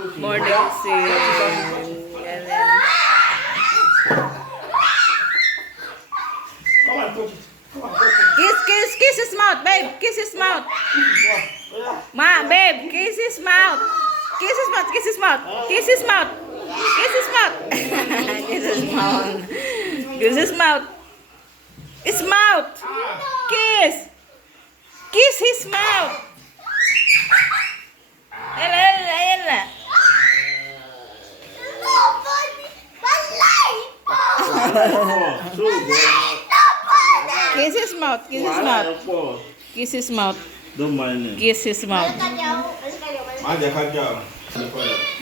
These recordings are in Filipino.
Morning scene. Ganun. Kiss his mouth, babe. Kiss his mouth. Ma, babe, kiss his mouth. Kiss his mouth, kiss his mouth. Kiss his mouth. Kiss his mouth. Kiss his mouth. Kiss his mouth. His mouth. Kiss. Kiss his mouth. Ella. Kiss his mouth. Kiss his mouth. Kiss his mouth. Don't mind it. Kiss his mouth.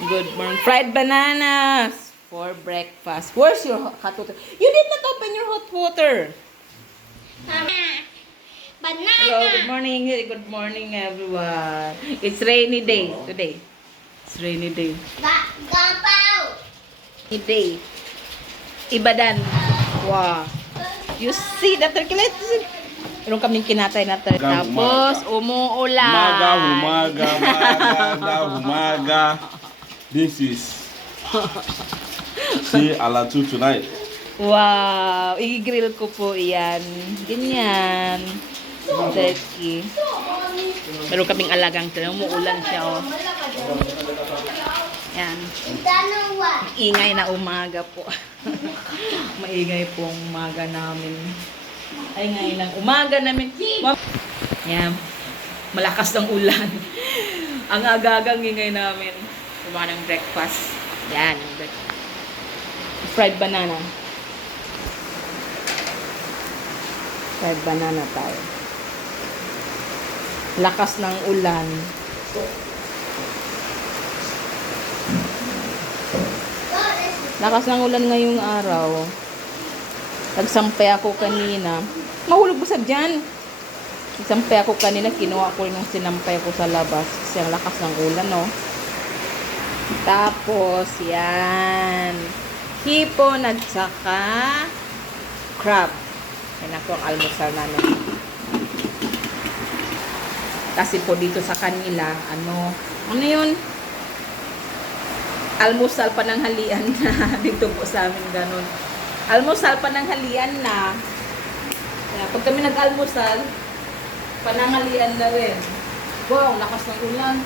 Good morning. Fried bananas for breakfast. Where's your hot water? You did not open your hot water. Banana. Hello, good morning. Good morning, everyone. It's rainy day today. It's rainy day. Gapaw. Rainy day. Ibadan. Wow. You see that turkey? Meron kaming kinatay na turkey. Tapos, umuulan. Humaga. This is see alatu tonight. Wow. I-grill ko po yan. Ganyan. Turkey. Meron kaming alagang turkey. Umuulan siya, oh. Yan. Ingay na umaga po. Maingay po ang umaga namin. Ay, ngayon lang. Umaga namin. Yan. Malakas ng ulan. Ang agagang ingay namin. Kumain ng breakfast. Yan. Fried banana. Fried banana tayo. Lakas ng ulan. Lakas ng ulan ngayong araw. Nagsampay ako kanina. Mahulog ba sa dyan? Nagsampay ako kanina. Kinuha ko yung sinampay ko sa labas. Kasi ang lakas ng ulan, no? Tapos, yan. Hipon at saka crab. Yan ako ang almusal namin. Kasi po dito sa kanila, ano yun? Almusal pananghalian na. Dito po sa amin ganun. Almusal pananghalian na. Kaya pag kami nag-almusal, pananghalian na rin. Wow, lakas ng ulan.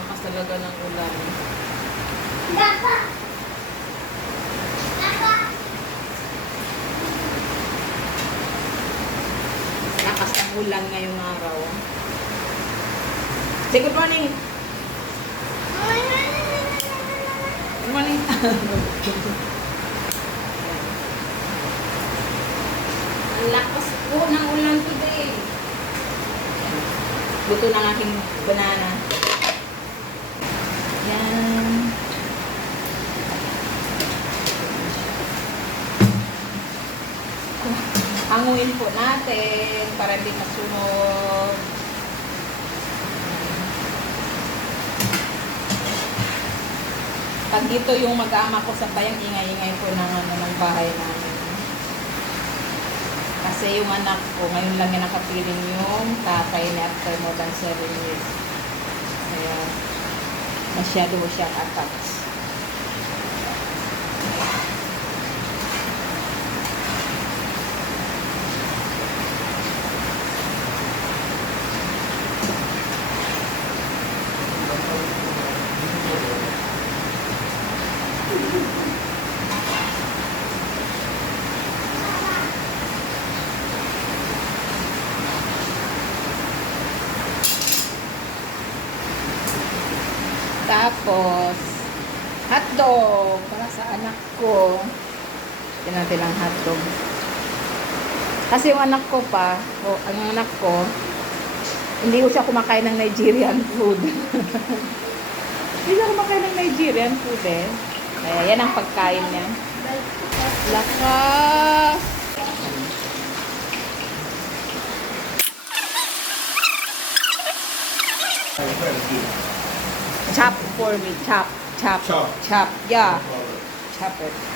Lakas talaga ng ulan. Lakas ng ulan ngayong araw. Say good morning. Good morning. Ang lakas po ng ulan today. Buto ng aking banana. Yan. Hanguin po natin para hindi masunog. Pag dito yung mag-ama ko sa bayang, ingay-ingay po ng bahay namin. Kasi yung anak ko, ngayon lang yung nakapiling yung tatay niya after more than 7 years. Kaya, masyado siyang attached. Tapos, hotdog para sa anak ko. Tignan natin ang hotdog. Kasi yung anak ko pa, ang anak ko, hindi ko siya kumakain ng Nigerian food. Hindi siya kumakain ng Nigerian food eh. Kaya yan ang pagkain niya. Lakas! Chop for me. Chop. Chop. Chop. Yeah. Chop it.